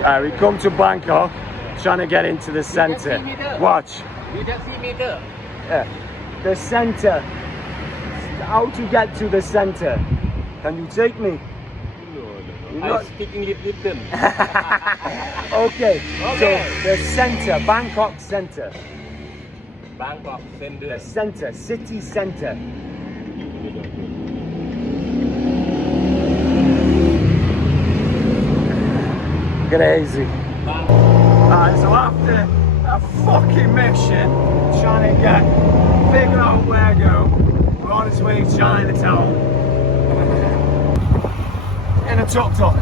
We come to Bangkok, trying to get into the center. Watch. Yeah. The center. How to get to the center? Can you take me? No. I'm speaking little. Okay. So the center, Bangkok center. Bangkok center. The center, city center. Crazy. Alright, so after a fucking mission, trying to figure out where to go, we're on its way to Chinatown. In a tuk-tuk.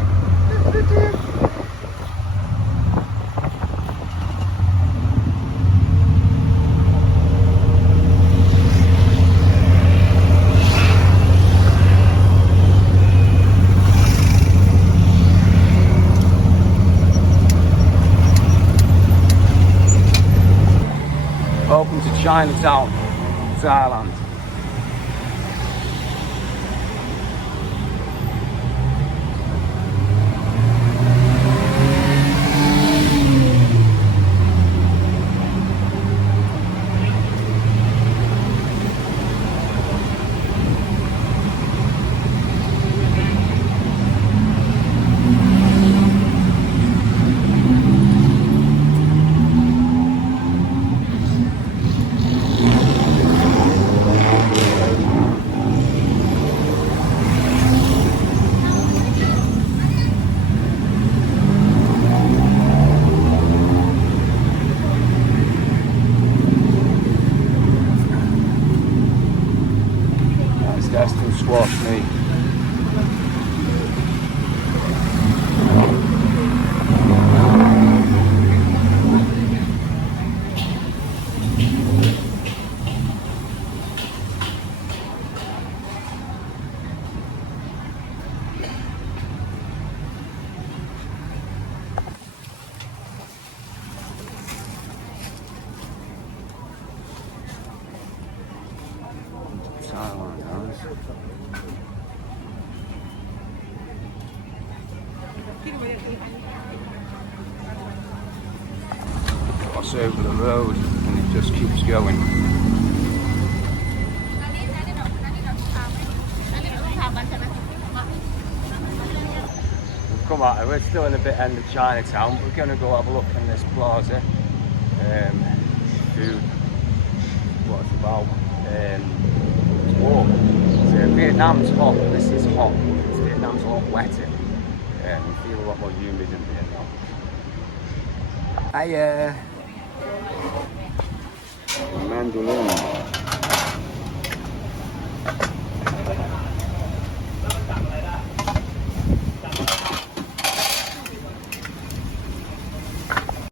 Welcome to Chinatown, Thailand. That's to squash me. Thailand, guys. Cross over the road and it just keeps going. We've come out, we're still in the bit end of Chinatown. We're going to go have a look in this plaza. Food, what it's about. It's warm. So Vietnam's hot, this is hot. Vietnam's a lot wetter. We feel a lot more humid in Vietnam. Mandolin.